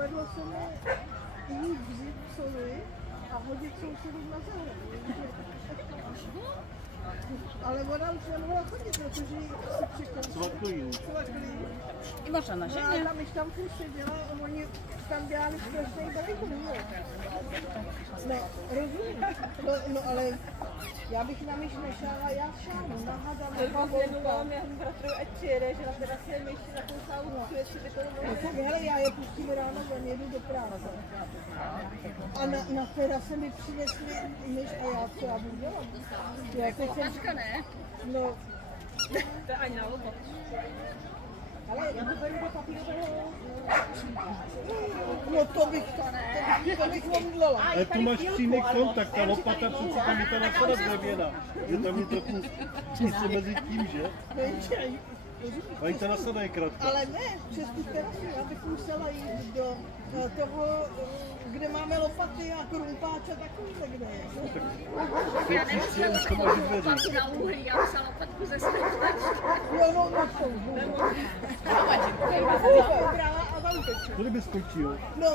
povedlo se mi jít vzít soli a hodit sousedům na zahradu. Ale ona už nemohla chodit, protože si přikazuje. I można na ziemię. No, tam, tam furt seděla a oni tam dělali strašný bajku. No, rozumím. No, ale já bych na myš nešála, já šánu, nahádám na Jenom mým bratrovi, ať přijede, že na terase je myš na kousávku, si vykonovou. No tak hele, já je pustím ráno, ven, jedu do práce. A na terase mi přinesli myš a já co já budu dělat? Paczka, ne? No, To je ani na lobo. ale já to beru do papírového. No to bych omdlela. Ale tu máš přímý kontakt, ta lopata přece tam je ta nasada dřevěna. Je tam je trochu čistě mezi tím, že? Ale ta nasada je krátká. Ale ne, přes tu terasu, já bych musela jít do toho, kde máme lopaty a krumpáče, takovýhle kde je. Já nemusím lopatku na uhlí, já musím lopatku ze světla. Jo, no, na to. Nevadí. A tam teče. Kolik by skočil? No,